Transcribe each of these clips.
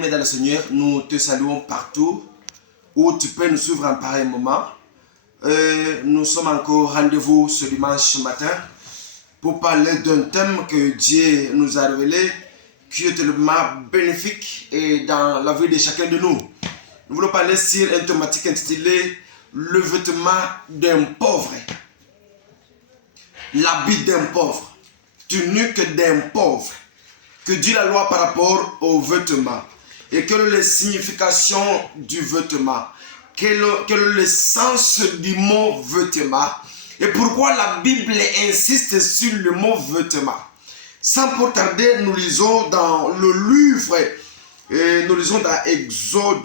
Bien-aimés dans le Seigneur, nous te saluons partout où tu peux nous suivre en pareil moment. Nous sommes encore rendez-vous ce dimanche matin pour parler d'un thème que Dieu nous a révélé, qui est tellement bénéfique et dans la vie de chacun de nous. Nous voulons parler sur une thématique intitulée « Le vêtement d'un pauvre ». L'habit d'un pauvre, tunique d'un pauvre. Que dit la loi par rapport au vêtement? Et quelle est la signification du vêtement? Quel est le sens du mot vêtement? Et pourquoi la Bible insiste sur le mot vêtement? Sans plus tarder, nous lisons dans le livre, et nous lisons dans Exode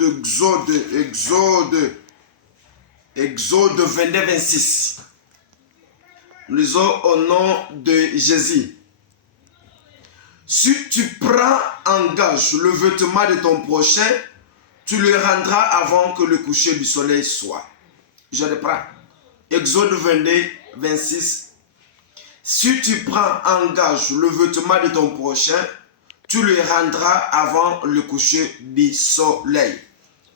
22-26. Nous lisons au nom de Jésus. Si tu prends en gage le vêtement de ton prochain, tu le rendras avant que le coucher du soleil soit. Je reprends. Exode 22-26. Si tu prends en gage le vêtement de ton prochain, tu le rendras avant le coucher du soleil.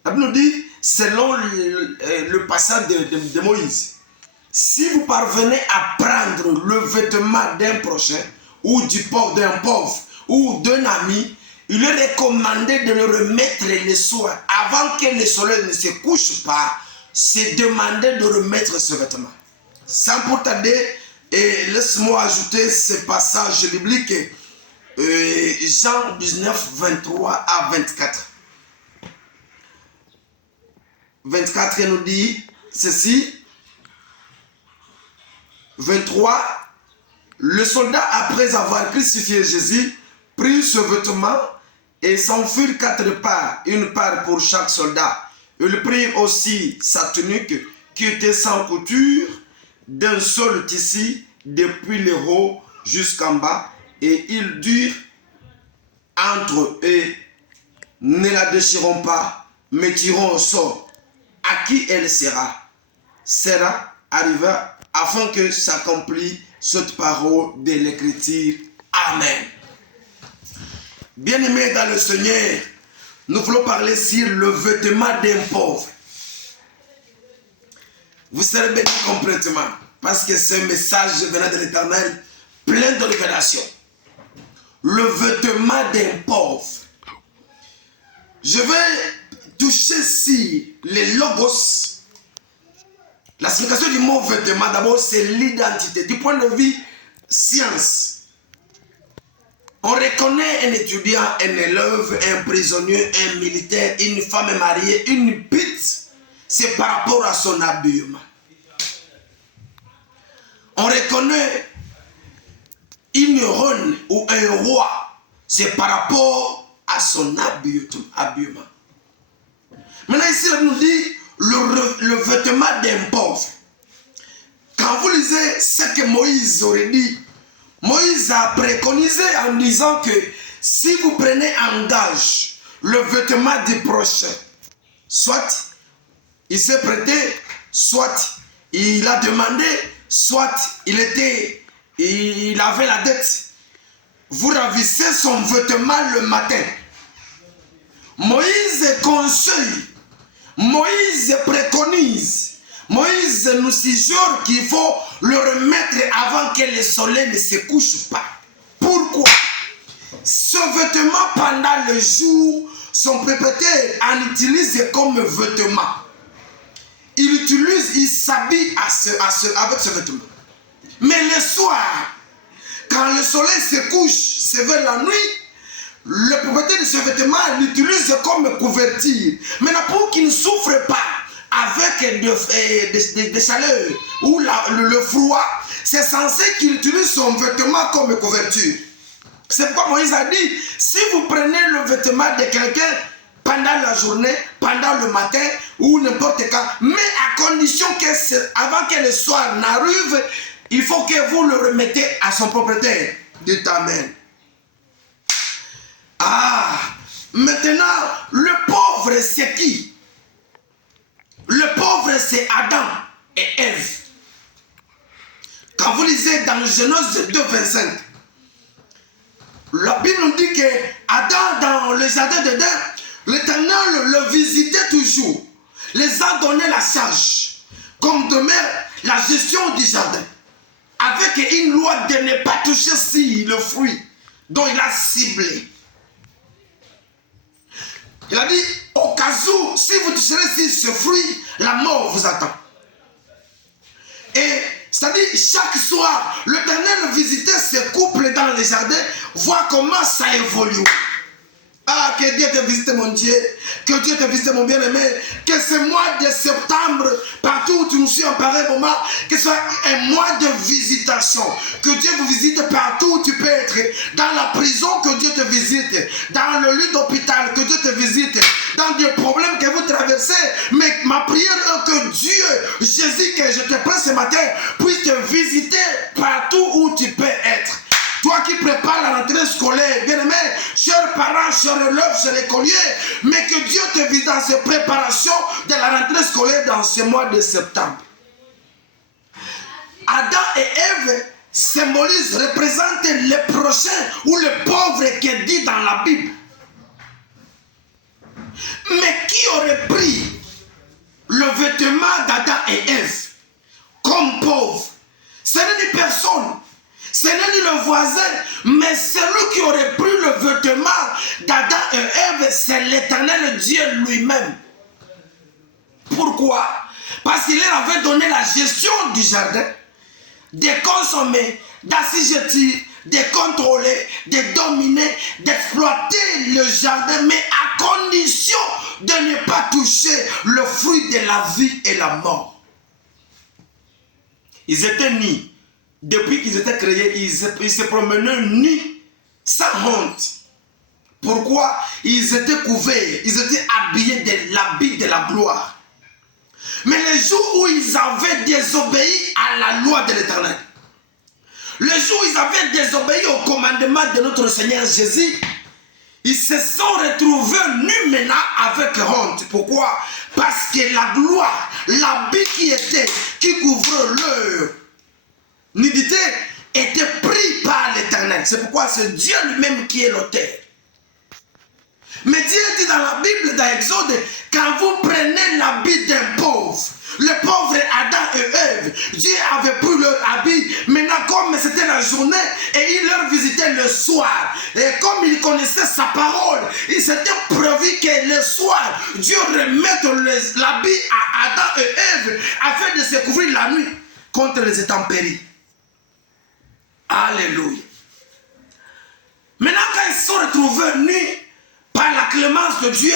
La Bible nous dit, selon le passage de Moïse, si vous parvenez à prendre le vêtement d'un prochain, ou d'un pauvre, ou d'un ami, il est recommandé de le remettre le soir, avant que le soleil ne se couche pas, c'est demandé de remettre ce vêtement. Sans pour tarder, laisse-moi ajouter ce passage biblique, Jean 19, 23 à 24. 24 nous dit ceci. 23. Le soldat, après avoir crucifié Jésus, prit ce vêtement et s'en furent 4 parts, une part pour chaque soldat. Il prit aussi sa tunique qui était sans couture, d'un seul tissu, depuis le haut jusqu'en bas, et ils dirent entre eux, et ne la déchirons pas, mais tirons au sort. À qui elle sera arriva afin que s'accomplisse cette parole de l'Écriture. Amen. Bien-aimés dans le Seigneur, nous voulons parler sur le vêtement d'un pauvre. Vous serez bénis complètement parce que ce message venant de l'Éternel, plein de révélations. Le vêtement d'un pauvre. Je vais toucher sur les logos. La signification du mot vêtement, d'abord, c'est l'identité. Du point de vue science, on reconnaît un étudiant, un élève, un prisonnier, un militaire, une femme mariée, une pute. C'est par rapport à son habillement. On reconnaît une reine ou un roi. C'est par rapport à son habillement. Maintenant ici, on nous dit le vêtement d'un pauvre. Quand vous lisez ce que Moïse aurait dit, Moïse a préconisé en disant que si vous prenez en gage le vêtement du prochain, soit il s'est prêté, soit il a demandé, soit il avait la dette, vous ravissez son vêtement le matin. Moïse conseille, Moïse préconise, Moïse nous suggère qu'il faut le remettre avant que le soleil ne se couche pas. Pourquoi? Ce vêtement pendant le jour, son propriétaire en utilise comme vêtement. Il s'habille avec ce vêtement. Mais le soir, quand le soleil se couche, c'est vers la nuit, le propriétaire de ce vêtement l'utilise comme couverture. Maintenant, pour qu'il ne souffre pas avec des chaleurs ou le froid, c'est censé qu'il utilise son vêtement comme couverture. C'est pourquoi Moïse a dit, si vous prenez le vêtement de quelqu'un pendant la journée, pendant le matin ou n'importe quand, mais à condition que avant que le soir n'arrive, il faut que vous le remettez à son propriétaire. Dites Amen. Ah, maintenant, le pauvre c'est qui? Le pauvre c'est Adam et Ève. Quand vous lisez dans Genèse 2, 25, la Bible nous dit que Adam, dans le jardin d'Éden, l'Éternel le visitait toujours, les a donné la charge, comme demeure la gestion du jardin, avec une loi de ne pas toucher si le fruit dont il a ciblé. Il a dit, au cas où, si vous toucherez sur ce fruit, la mort vous attend. Et c'est-à-dire, chaque soir, l'Éternel visitait ces couples dans les jardins, voir comment ça évolue. Ah, que Dieu te visite, mon Dieu. Que Dieu te visite, mon bien-aimé. Que ce mois de septembre, partout où tu nous suis en pareil moment, que ce soit un mois de visitation. Que Dieu vous visite partout où tu peux être. Dans la prison, que Dieu te visite. Dans le lit d'hôpital, que Dieu te visite. Dans des problèmes que vous traversez. Mais ma prière est que Dieu, Jésus, que je te prends ce matin, puisse te visiter partout où tu peux être. Toi qui prépares la rentrée scolaire, bien-aimé, chers parents, chers élèves, chers écoliers, mais que Dieu te visite dans ces préparations de la rentrée scolaire dans ce mois de septembre. Adam et Ève symbolisent, représentent les prochains ou les pauvres qui est dit dans la Bible. Mais qui aurait pris le vêtement d'Adam et Ève comme pauvre? Ce n'est ni personne. Ce n'est ni le voisin, mais celui qui aurait pris le vêtement d'Adam et Ève, c'est l'Éternel Dieu lui-même. Pourquoi? Parce qu'il leur avait donné la gestion du jardin, de consommer, d'assujettir, de contrôler, de dominer, d'exploiter le jardin, mais à condition de ne pas toucher le fruit de la vie et la mort. Ils étaient nus. Depuis qu'ils étaient créés, ils se promenaient nus, sans honte. Pourquoi? Ils étaient couverts, ils étaient habillés de l'habit de la gloire. Mais les jours où ils avaient désobéi à la loi de l'Éternel, le jour où ils avaient désobéi au commandement de notre Seigneur Jésus, ils se sont retrouvés nus maintenant avec honte. Pourquoi? Parce que la gloire, l'habit qui couvrait leur nudité était pris par l'Éternel. C'est pourquoi c'est Dieu lui-même qui est l'auteur. Mais Dieu dit dans la Bible, dans Exode, quand vous prenez l'habit d'un pauvre, le pauvre Adam et Ève, Dieu avait pris leur habit. Maintenant, comme c'était la journée, et il leur visitait le soir, et comme il connaissait sa parole, il s'était prévu que le soir, Dieu remette l'habit à Adam et Ève afin de se couvrir la nuit contre les intempéries. Alléluia. Maintenant, quand ils se sont retrouvés nus par la clémence de Dieu,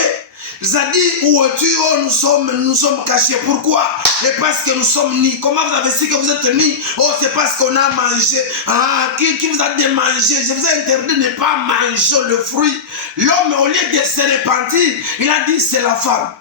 ils ont dit, où es-tu? Oh, nous sommes cachés. Pourquoi? Et parce que nous sommes nus. Comment vous avez su que vous êtes nus? Oh, c'est parce qu'on a mangé. Ah, qui vous a dit de manger? Je vous ai interdit de ne pas manger le fruit. L'homme, au lieu de se repentir, il a dit, c'est la femme.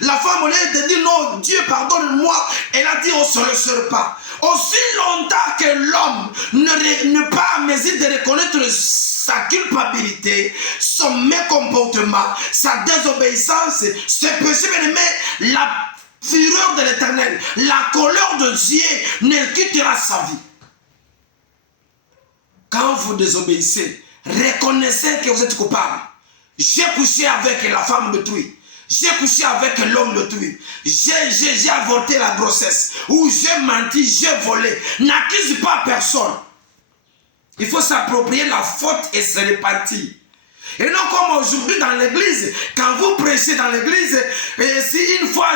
La femme, au lieu de dire, non, Dieu pardonne-moi, elle a dit, on ne se le pas. Aussi longtemps que l'homme n'est pas à mesure de reconnaître sa culpabilité, son mécomportement, sa désobéissance, ce péché, mais la fureur de l'Éternel, la colère de Dieu ne quittera sa vie. Quand vous désobéissez, reconnaissez que vous êtes coupable. J'ai couché avec la femme d'autrui. J'ai couché avec l'homme d'autrui. J'ai avorté la grossesse. Ou j'ai menti, j'ai volé. N'accuse pas personne. Il faut s'approprier la faute et se repentir. Et non comme aujourd'hui dans l'église, quand vous prêchez dans l'église, si une fois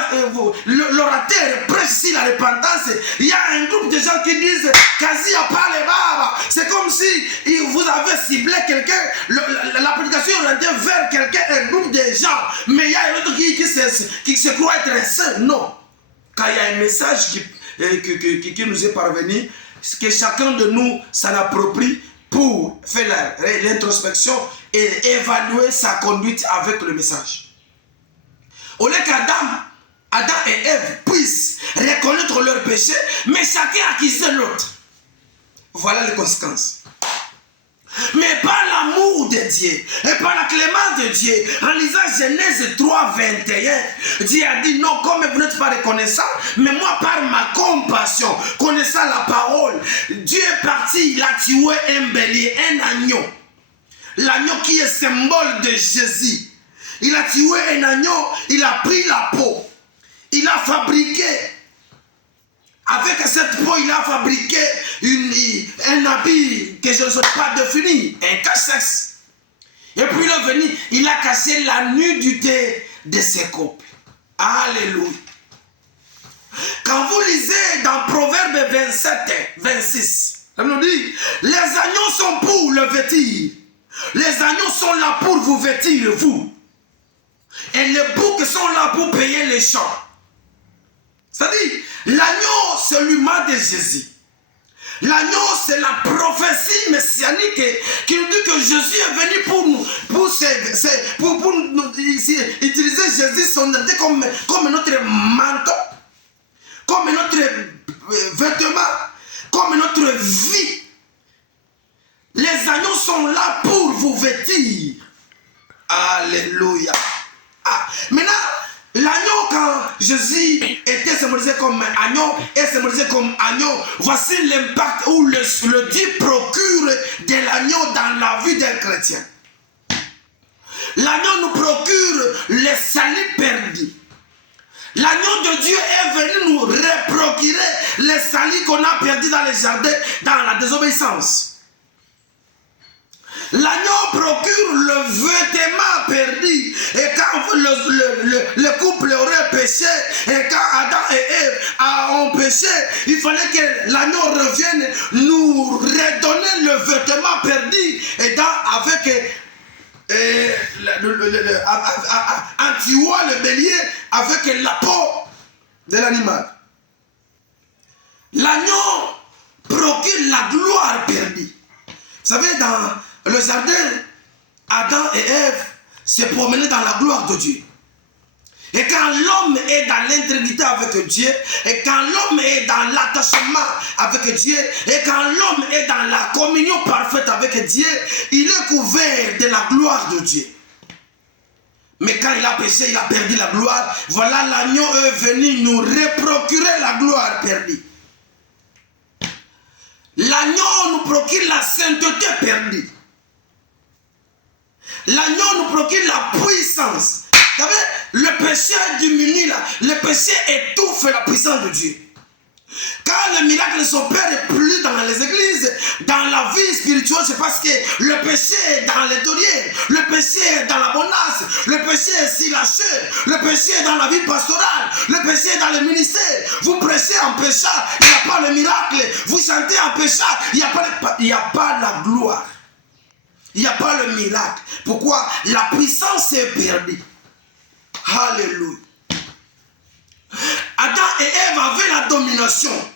l'orateur prêche sur la repentance, il y a un groupe de gens qui disent quasi à part les barbes. C'est comme si vous avez ciblé quelqu'un, la prédication est orientée vers quelqu'un, un groupe de gens, mais il y a un autre qui se croit être un saint. Non. Quand il y a un message qui nous est parvenu, que chacun de nous s'en approprie pour faire l'introspection et évaluer sa conduite avec le message. Au lieu qu'Adam et Ève puissent reconnaître leur péché, mais chacun accusait l'autre. Voilà les conséquences. Mais par l'amour de Dieu et par la clémence de Dieu, en lisant Genèse 3, 21, Dieu a dit non, comme vous n'êtes pas reconnaissant, mais moi par ma compassion, connaissant la parole, Dieu est parti, il a tué un bélier, un agneau. L'agneau qui est symbole de Jésus. Il a tué un agneau, il a pris la peau. Il a fabriqué, avec cette peau, il a fabriqué un habit que je ne sais pas définir, un cache-sexe. Et puis il est venu, il a caché la nudité de ses couples. Alléluia. Quand vous lisez dans Proverbe 27, 26, ça nous dit, les agneaux sont pour le vêtir. Les agneaux sont là pour vous vêtir, vous. Et les boucs sont là pour payer les champs. C'est-à-dire, l'agneau, c'est l'humain de Jésus. L'agneau, c'est la prophétie messianique qui nous dit que Jésus est venu pour nous, pour utiliser Jésus, son identité comme notre manteau, comme notre vêtement, comme notre vie. Les agneaux sont là pour vous vêtir. Alléluia. Ah, maintenant, l'agneau, quand Jésus était symbolisé comme agneau et symbolisé comme agneau, voici l'impact où le Dieu procure de l'agneau dans la vie d'un chrétien. L'agneau nous procure le salut perdu. L'agneau de Dieu est venu nous reprocurer le salut qu'on a perdu dans les jardins, dans la désobéissance. L'agneau procure le vêtement perdu. Et quand le couple aurait péché, et quand Adam et Ève ont péché, il fallait que l'agneau revienne nous redonner le vêtement perdu. Et avec en tuant le bélier avec la peau de l'animal. L'agneau procure la gloire perdue. Vous savez, dans le jardin, Adam et Ève se promenaient dans la gloire de Dieu. Et quand l'homme est dans l'intégrité avec Dieu, et quand l'homme est dans l'attachement avec Dieu, et quand l'homme est dans la communion parfaite avec Dieu, il est couvert de la gloire de Dieu. Mais quand il a péché, il a perdu la gloire. Voilà, l'agneau est venu nous reprocurer la gloire perdue. L'agneau nous procure la sainteté perdue. L'agneau nous procure la puissance. Vous savez, le péché diminue là. Le péché étouffe la puissance de Dieu. Quand les miracles s'opèrent plus dans les églises, dans la vie spirituelle, c'est parce que le péché est dans les tauliers, le péché est dans l'abondance, le péché est sur la chair, le péché est dans la vie pastorale, le péché est dans le ministère. Vous prêchez en péchant, il n'y a pas le miracle. Vous chantez en péchant, il n'y a pas la gloire. Il n'y a pas le miracle. Pourquoi? La puissance est perdue. Alléluia. Adam et Ève avaient la domination.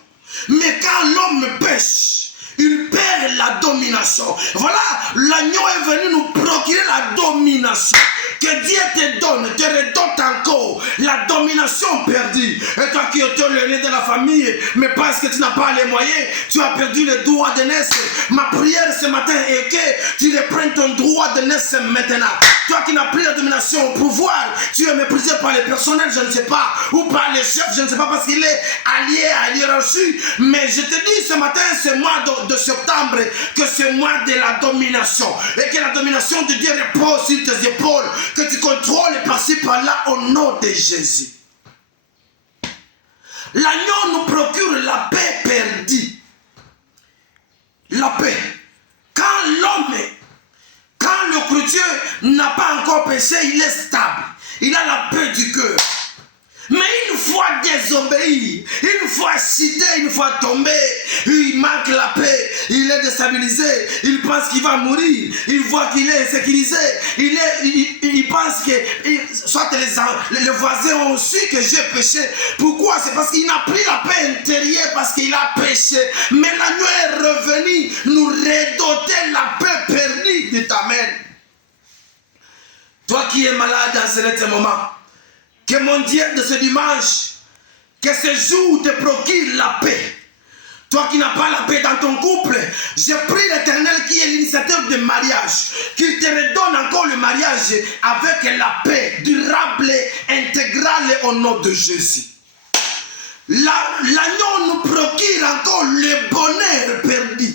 Mais quand l'homme pêche, il perd la domination. Voilà, l'agneau est venu nous procurer la domination. Que Dieu te donne, te redonne encore la domination perdue. Et toi qui étais l'aîné de la famille, mais parce que tu n'as pas les moyens, tu as perdu le droit de naissance. Ma prière ce matin est que tu reprennes ton droit de naissance maintenant. Toi qui n'as plus la domination au pouvoir, tu es méprisé par les personnels, je ne sais pas, ou par les chefs, je ne sais pas, parce qu'il est allié à l'hiérarchie. Mais je te dis ce matin, ce mois de septembre, que c'est mois de la domination. Et que la domination de Dieu repose sur tes épaules. Que tu contrôles par-ci par-là au nom de Jésus. L'agneau nous procure la paix perdue. La paix. Quand le chrétien n'a pas encore péché, il est stable. Il a la paix du cœur. Mais une fois désobéi, une fois cité, une fois tombé, il manque la paix, il est déstabilisé, il pense qu'il va mourir, il voit qu'il est insécurisé, il pense que soit les voisins ont su que j'ai péché. Pourquoi? C'est parce qu'il n'a plus la paix intérieure, parce qu'il a péché. Mais l'agneau est revenu nous redoter la paix perdue de ta main. Toi qui es malade dans ce moment, que mon Dieu de ce dimanche, que ce jour te procure la paix. Toi qui n'as pas la paix dans ton couple, je prie l'Éternel qui est l'initiateur du mariage, qu'il te redonne encore le mariage avec la paix durable et intégrale au nom de Jésus. L'agneau nous procure encore le bonheur perdu.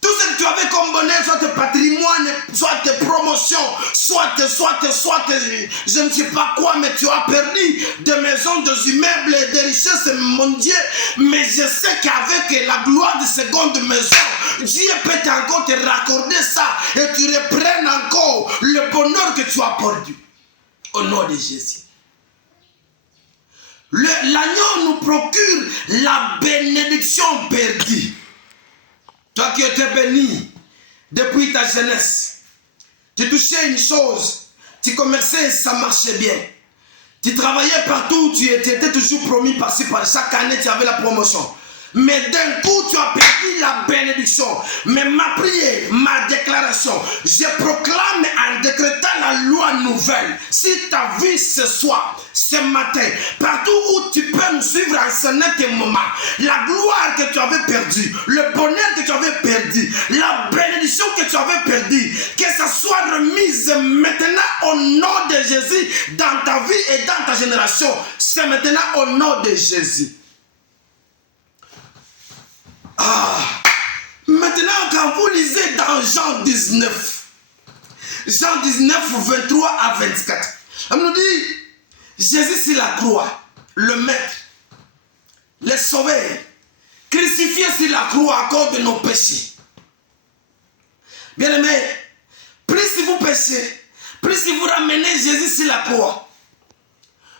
Tout ce que tu avais comme bonheur, soit tes patrimoine, soit tes promotions, soit, je ne sais pas quoi, mais tu as perdu des maisons, des immeubles, des richesses mondiales. Mais je sais qu'avec la gloire de seconde maison, Dieu peut encore te raccorder ça et tu reprennes encore le bonheur que tu as perdu. Au nom de Jésus. L'agneau nous procure la bénédiction perdue. Toi qui étais béni depuis ta jeunesse, tu touchais une chose, tu commerçais et ça marchait bien. Tu travaillais partout, tu étais toujours promis par-ci, par chaque année tu avais la promotion. Mais d'un coup, tu as perdu la bénédiction. Mais ma prière, ma déclaration, je proclame en décrétant la loi nouvelle. Si ta vie ce soir, ce matin, partout où tu peux nous suivre en ce net moment, la gloire que tu avais perdue, le bonheur que tu avais perdu, la bénédiction que tu avais perdue, que ça soit remise maintenant au nom de Jésus dans ta vie et dans ta génération. C'est maintenant au nom de Jésus. Maintenant, quand vous lisez dans Jean 19, 23 à 24, on nous dit, Jésus sur la croix, le maître, le sauveur, crucifié sur la croix à cause de nos péchés. Bien aimé, plus si vous péchez, plus si vous ramenez Jésus sur la croix,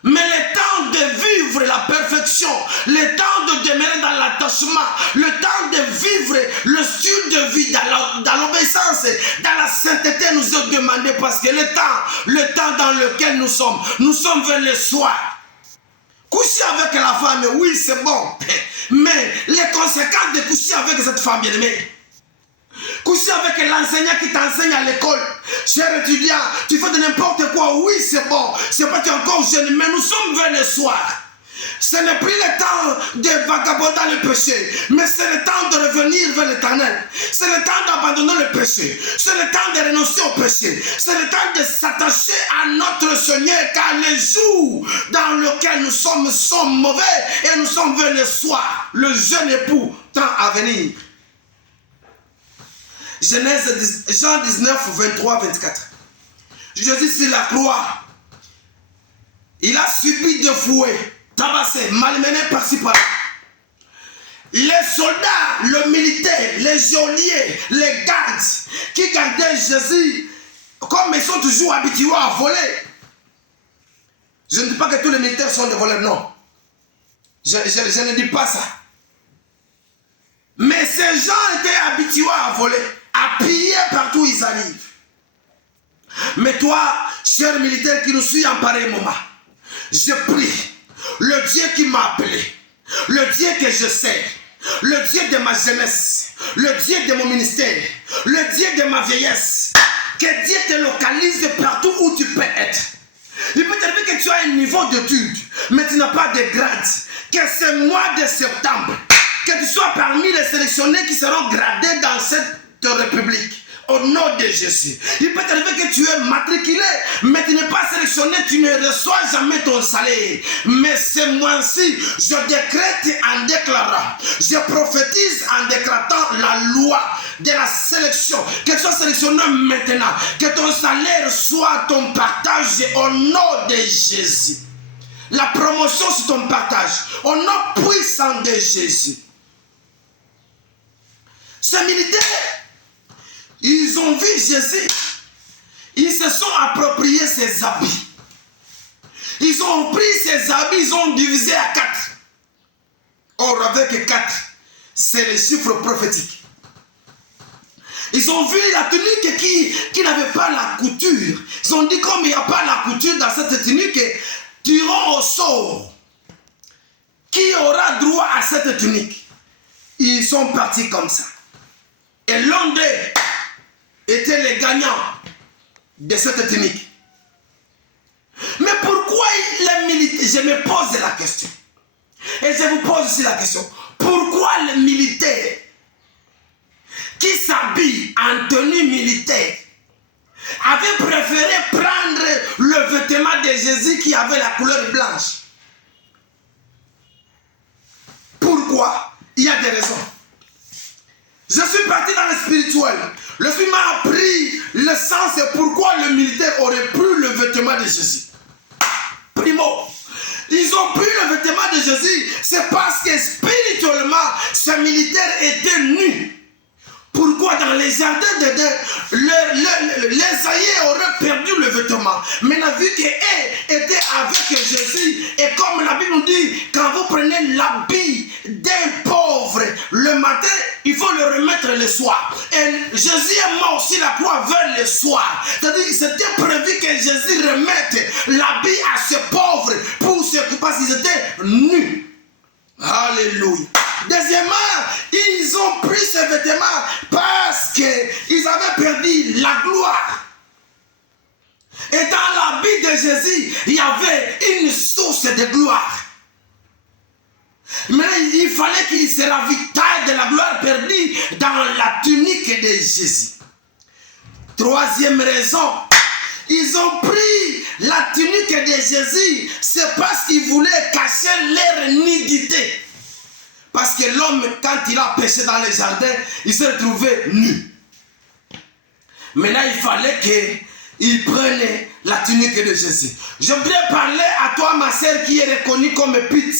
mais le temps de vivre la perfection, le temps de demeurer dans l'attachement, le temps de vivre le style de vie dans l'obéissance, dans la sainteté nous est demandé parce que le temps dans lequel nous sommes vers le soir. Coucher avec la femme, oui c'est bon, mais les conséquences de coucher avec cette femme bien aimée, coucher avec l'enseignant qui t'enseigne à l'école, cher étudiant, tu fais de n'importe quoi, oui c'est bon, c'est pas que tu es encore jeune, mais nous sommes vers le soir. Ce n'est plus le temps de vagabonder dans le péché, mais c'est le temps de revenir vers l'Éternel. C'est le temps d'abandonner le péché. C'est le temps de renoncer au péché. C'est le temps de s'attacher à notre Seigneur, car les jours dans lesquels nous sommes sont mauvais et nous sommes vers le soir. Le jeune époux tend à venir. Jean 19, 23, 24. Jésus sur la croix, il a subi de fouets, tabassé, malmené par-ci par-là. Les soldats, le militaire, les geôliers, les gardes qui gardaient Jésus, comme ils sont toujours habitués à voler. Je ne dis pas que tous les militaires sont des voleurs, non. Je ne dis pas ça. Mais ces gens étaient habitués à voler, à piller partout où ils arrivent. Mais toi, cher militaire qui nous suit en pareil moment, je prie, le Dieu qui m'a appelé, le Dieu que je sais, le Dieu de ma jeunesse, le Dieu de mon ministère, le Dieu de ma vieillesse, que Dieu te localise partout où tu peux être. Il peut t'arriver que tu as un niveau d'études, mais tu n'as pas de grade. Que ce mois de septembre, que tu sois parmi les sélectionnés qui seront gradés dans cette république. Au nom de Jésus. Il peut t'arriver que tu es matriculé, mais tu n'es pas sélectionné, tu ne reçois jamais ton salaire. Mais ce mois-ci, je décrète en déclarant, je prophétise en décrétant la loi de la sélection. Que tu sois sélectionné maintenant, que ton salaire soit ton partage au nom de Jésus. La promotion sur ton partage, au nom puissant de Jésus. Ces militaires, ils ont vu Jésus. Ils se sont appropriés ses habits. Ils ont pris ses habits, ils ont divisé à 4. Or, avec 4, c'est le chiffre prophétique. Ils ont vu la tunique qui n'avait pas la couture. Ils ont dit, comme il n'y a pas la couture dans cette tunique, tirons au sort. Qui aura droit à cette tunique? Ils sont partis comme ça. Et l'un d'eux étaient les gagnants de cette tunique. Mais pourquoi les militaires? Je me pose la question. Et je vous pose aussi la question. Pourquoi les militaires qui s'habillent en tenue militaire avaient préféré prendre le vêtement de Jésus qui avait la couleur blanche? Pourquoi? Il y a des raisons. Je suis parti dans le spirituel. Le Spirit m'a appris le sens et pourquoi le militaire aurait pris le vêtement de Jésus. Primo, ils ont pris le vêtement de Jésus, c'est parce que spirituellement, ce militaire était nu. Pourquoi dans les jardins d'Éden, les aïeux auraient perdu le vêtement. Mais la vie qu'eux étaient avec Jésus, et comme la Bible nous dit, quand vous prenez l'habit d'un pauvre le matin, il faut le remettre le soir. Et Jésus est mort sur la croix vers le soir. C'est-à-dire que c'était prévu que Jésus remette l'habit à ce pauvre pour se couper parce qu'ils étaient nus. Alléluia. Deuxièmement, ils ont pris ce vêtement parce qu'ils avaient perdu la gloire. Et dans l'habit de Jésus, il y avait une source de gloire. Mais il fallait qu'il se ravitaille de la gloire perdue dans la tunique de Jésus. Troisième raison, ils ont pris la tunique de Jésus, c'est parce qu'ils voulaient cacher leur nudité. Parce que l'homme, quand il a péché dans le jardin, il s'est retrouvé nu. Maintenant, il fallait qu'il prenne la tunique de Jésus. Je voudrais parler à toi, ma sœur, qui est reconnue comme Pete.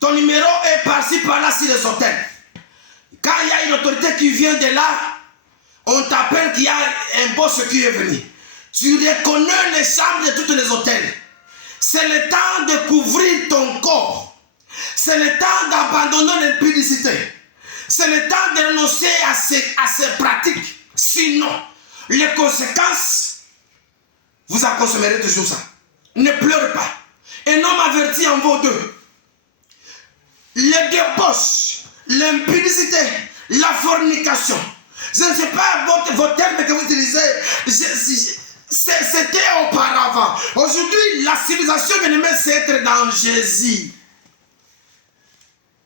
Ton numéro est par-ci, par-là, sur les hôtels. Quand il y a une autorité qui vient de là, on t'appelle qu'il y a un boss qui est venu. Tu reconnais les chambres de tous les hôtels. C'est le temps de couvrir ton corps. C'est le temps d'abandonner l'impudicité. C'est le temps de renoncer à ces pratiques. Sinon, les conséquences, vous en consommerez toujours ça. Ne pleure pas. Un homme averti en vaut deux. Les débauches, l'impudicité, la fornication. Je ne sais pas vos termes que vous utilisez. C'était auparavant. Aujourd'hui, la civilisation bien-aimée, c'est être dans Jésus.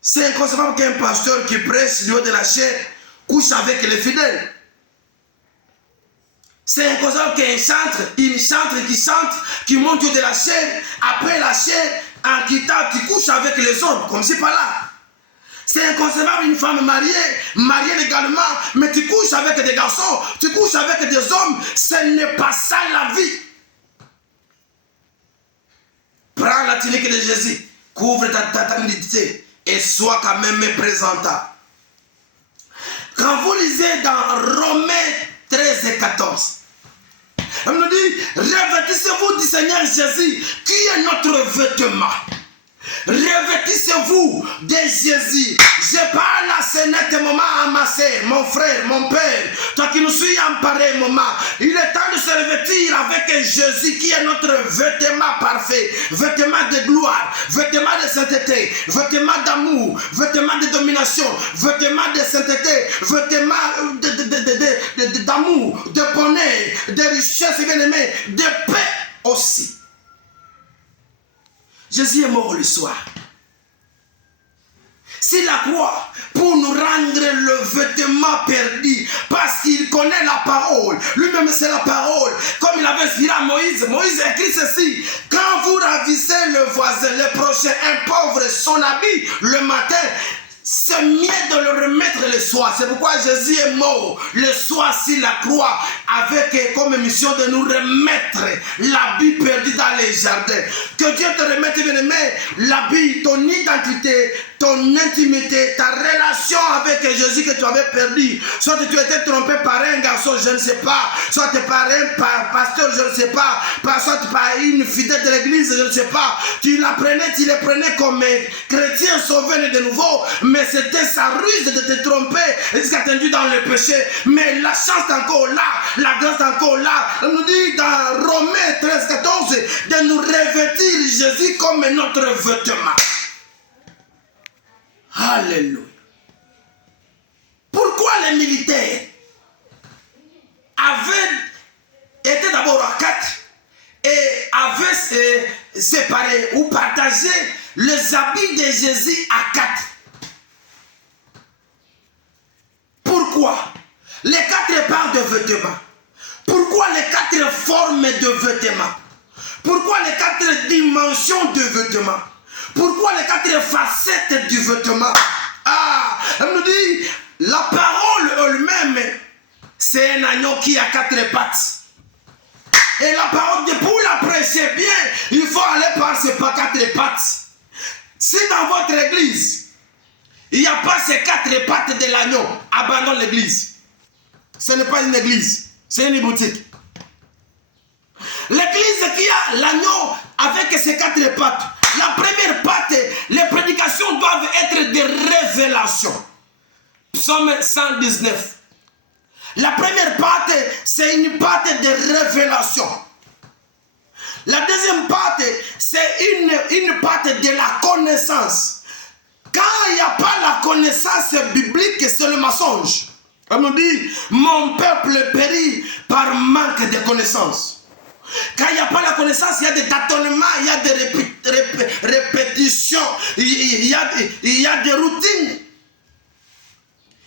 C'est inconcevable qu'un pasteur qui prêche le haut de la chair couche avec les fidèles. C'est inconcevable qu'un chantre, une chantre qui monte au haut de la chair, après la chair, en quittant, qui couche avec les hommes, comme si par là. C'est inconcevable une femme mariée légalement, mais tu couches avec des garçons, tu couches avec des hommes, ce n'est pas ça la vie. Prends la tunique de Jésus, couvre ta nudité et sois quand même présentable. Quand vous lisez dans Romains 13 et 14, on nous dit, revêtissez-vous du Seigneur Jésus, qui est notre vêtement. Revêtissez-vous de Jésus. Je parle à ce net moment à ma soeur, mon frère, mon père, toi qui nous suis en pareil moment. Il est temps de se revêtir avec Jésus qui est notre vêtement parfait, vêtement de gloire, vêtement de sainteté, vêtement d'amour, vêtement de domination, vêtement de sainteté, vêtement d'amour, de bonheur, de richesse, bien-aimé, de paix aussi. Jésus est mort le soir. C'est la croix pour nous rendre le vêtement perdu parce qu'il connaît la parole. Lui-même c'est la parole. Comme il avait inspiré à Moïse. Moïse écrit ceci. Quand vous ravissez le voisin, le prochain, un pauvre, son habit le matin, c'est mieux de le remettre le soir. C'est pourquoi Jésus est mort le soir sur la croix avec comme mission de nous remettre l'habit perdu dans les jardins. Que Dieu te remette, bien-aimé, l'habit, ton identité, ton intimité, ta relation avec Jésus que tu avais perdu. Soit tu étais trompé par un garçon, je ne sais pas. Soit par un pasteur, je ne sais pas. Soit par une fidèle de l'église, je ne sais pas. Tu le prenais comme chrétien sauvé de nouveau. Mais c'était sa ruse de te tromper jusqu'à t'induire dans le péché. Mais la chance est encore là, la grâce est encore là. On nous dit dans Romains 13, 14 de nous revêtir Jésus comme notre vêtement. Alléluia. Pourquoi les militaires avaient été d'abord à 4 et avaient séparé ou partagé les habits de Jésus à 4? Pourquoi les 4 parts de vêtements? Pourquoi les 4 formes de vêtements? Pourquoi les 4 dimensions de vêtements? Pourquoi les 4 facettes du vêtement? On nous dit, La parole elle-même, c'est un agneau qui a 4 pattes. Et la parole, pour la prêcher bien, il faut aller par ces 4 pattes. Si dans votre église, il n'y a pas ces 4 pattes de l'agneau, abandonne l'église. Ce n'est pas une église, c'est une boutique. L'église qui a l'agneau avec ses 4 pattes, la première patte, les prédications doivent être des révélations. Psaume 119. La première patte, c'est une patte de révélation. La deuxième patte, c'est une patte de la connaissance. Quand il n'y a pas la connaissance biblique, c'est le mensonge. On nous dit, mon peuple périt par manque de connaissance. Quand il n'y a pas la connaissance, il y a des tâtonnements, il y a des répétitions, il y a des routines.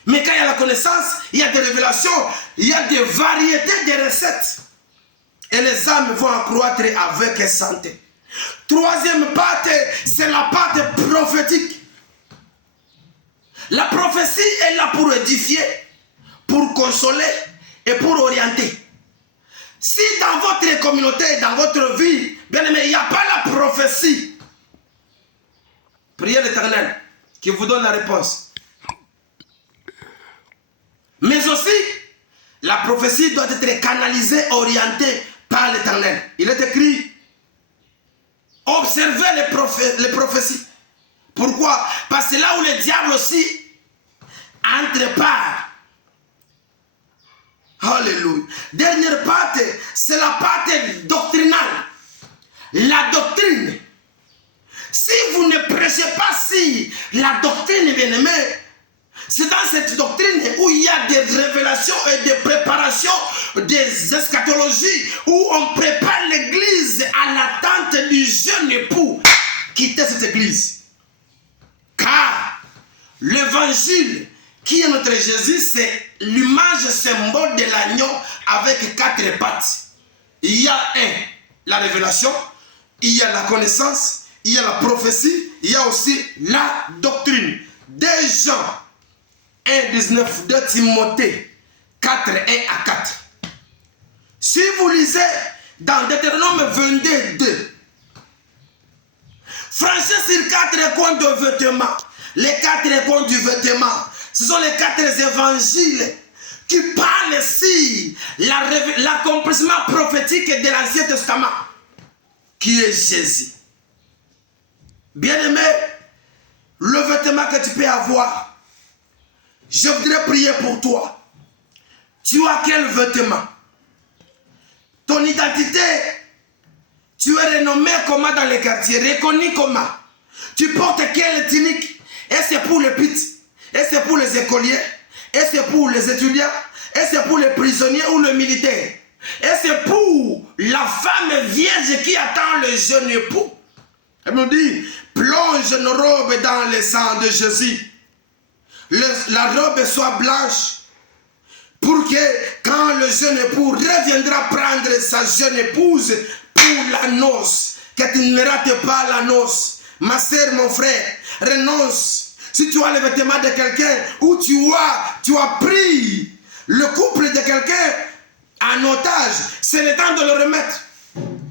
Mais quand il y a la connaissance, il y a des révélations, il y a des variétés de recettes. Et les âmes vont accroître avec santé. Troisième patte, c'est la patte prophétique. La prophétie est là pour édifier, pour consoler et pour orienter. Si dans votre communauté, dans votre vie, bien aimé, il n'y a pas la prophétie, priez l'Éternel qui vous donne la réponse. Mais aussi, la prophétie doit être canalisée, orientée par l'Éternel. Il est écrit, observez les prophéties. Pourquoi? Parce que là où le diable aussi entre part. Alléluia. Dernière partie, c'est la partie doctrinale. La doctrine. Si vous ne prêchez pas si la doctrine, bien aimé, c'est dans cette doctrine où il y a des révélations et des préparations, des eschatologies, où on prépare l'église à l'attente du jeune époux quitter cette église. Car l'évangile qui est notre Jésus, c'est l'image symbole de l'agneau avec 4 pattes. Il y a la révélation, il y a la connaissance, il y a la prophétie, il y a aussi la doctrine. 2 Jean 1, 19, 2 Timothée 4, 1 à 4. Si vous lisez dans Deutéronome 22, 2, Français sur 4 coins de vêtements, les 4 coins du vêtement, ce sont les 4 évangiles qui parlent sur l'accomplissement prophétique de l'Ancien Testament, qui est Jésus. Bien-aimé, le vêtement que tu peux avoir, je voudrais prier pour toi. Tu as quel vêtement? Ton identité, tu es renommé comment dans les quartiers, reconnu comment? Tu portes quelle tunique? Est-ce c'est pour les pits? Est-ce c'est pour les écoliers? Est-ce c'est pour les étudiants? Est-ce c'est pour les prisonniers ou les militaires? Est-ce c'est pour la femme vierge qui attend le jeune époux? Elle me dit, plonge nos robes dans le sang de Jésus. La robe soit blanche pour que quand le jeune époux reviendra prendre sa jeune épouse pour la noce, que tu ne rates pas la noce. Ma sœur, mon frère, renonce. Si tu as le vêtement de quelqu'un ou tu as pris le couple de quelqu'un en otage, c'est le temps de le remettre.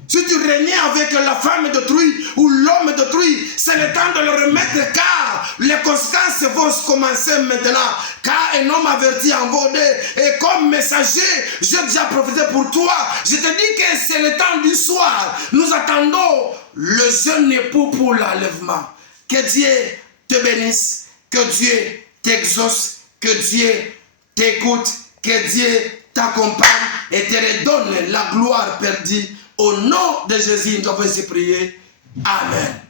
Si tu régnais avec la femme d'autrui ou l'homme d'autrui, c'est le temps de le remettre car les conséquences vont commencer maintenant. Car un homme averti en vaut 2. Et comme messager, j'ai déjà profité pour toi. Je te dis que c'est le temps du soir. Nous attendons le jeune époux pour l'enlèvement. Que Dieu te bénisse, que Dieu t'exauce, que Dieu t'écoute, que Dieu t'accompagne et te redonne la gloire perdue. Au nom de Jésus, nous avons prié. Amen.